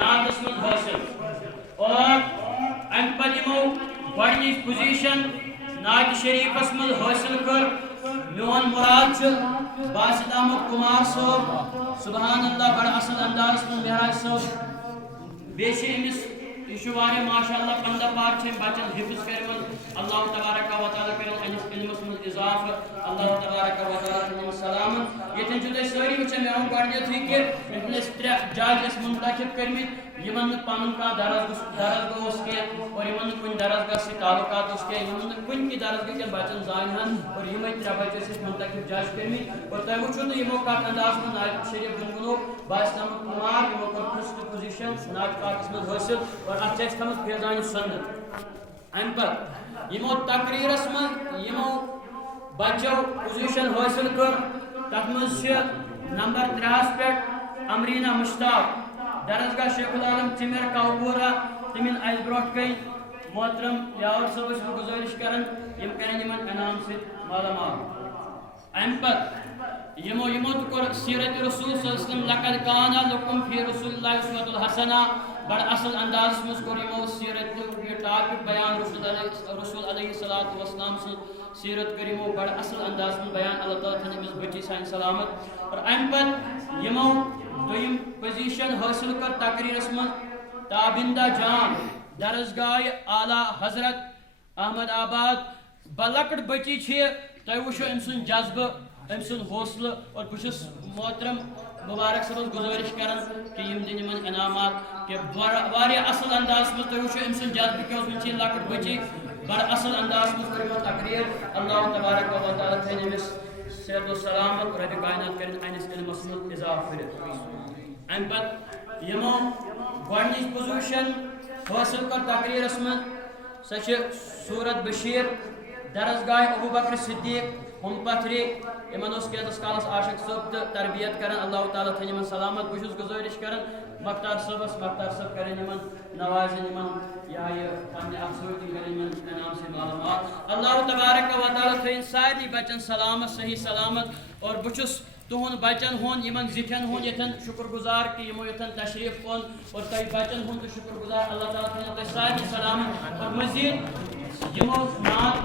नादस में हासिल और अम पे यमो गडनिच पोजीशन नात शरीफस में हासिल कर मोन मुराद बासित अहमद कुमार साहब सुबहान अल्लाह बड़ असल अंदाज में मेहराज साहब बेशे अमिस यह माशाअल्लाह 15 पार बचन हिफ्ज कर अल्लाह तबारक व तआला कर अनिस इल्मस में इजाफ अल्लाह तबारक व तआला सलाम यतन जुले सारी वचन मे गडने थी कि इतने त्रे जज मुंतखब करमित यमन पन का दरजगा उस के और यमन कुन दरजगा से ताल्लुकात उस के यमन कुन की दरजगा के बचन जानहन और यम त्रे बच्चे से मुंतखब जज करमित और तय वुचो यमो का अंदाज में नायब शरीफ गुनगुनो बासित कुमार यमो कर फर्स्ट पोजीशन नायब पाक में हासिल और अच्छे थमस फैजान सुन्नत अम पर यमो तकरीरस में यमो बच्चों पोजीशन हासिल कर तथ नंबर 3 पे अमरीना मुश्ताक दरजगा शेखुल आलम तिमिर कावपूरा तिमिन अल ब्रोट कई मोहतरम यावर सबस गुजारिश करन यम करन यमन इनाम से मालामाल अम पर यमो तो कर सीरत रसूल सल्लल्लाहु अलैहि वसल्लम लक़द काना लकुम फी रसूलिल्लाहि उस्वतुन हसना बड़ असल अंदाज में कर यमो सीरत ये टॉपिक बयान रसूल अलैहि सलातु वस्सलाम से सीरत कर यमो बड़ असल अंदाज में बयान अल्लाह ताला ने मिस बची सान सलामत और अम पर यमो दोयम पोजीशन हासिल कर तकरीरस में ताबिंदा जान दरजगाह आला हजरत अहमद आबाद बलकट बची तय वो अम सुन जज्बे अम सुन हौसला और बहुत मोहतरम मुबारक सबस गुजारिश कर कि यम दिन यमन इनामात कि वारिया असल अंदाज में तय वो अम सुन जज्बे कि वो लकट बची बड़ असल अंदाज में कर तकरीर अल्लाह तबारक व तआला थे नमिस सेहत व सलामत रब कायनात कर अनिस इल्मस में इजाफ कर अम पर यमो गडनिच पोजीशन हासिल कर तकरीरस में सच सूरत बशीर दरजगाह अबू बकर सिद्दीक हम पथरी यमन कैदस कालस आशिक सब तो तरबियत कर अल्लाह ताला थे यमन सलामत बहुत गुजारिश कर मख्तार सब करें यमन नवाजन यमन या ये पन्ने अफसोती करें यमन इनाम से मालूमात अल्लाह तबारक व तआला थे सारी बचन सलामत सही सलामत और बुचुस तुहन बचन होन यमन जिथन होन यथन शुक्रगुजार कि यमो यथन तशरीफ कोन और तय बचन होन तो शुक्रगुजार अल्लाह ताला थे सारी सलामत और मजीद यमो नात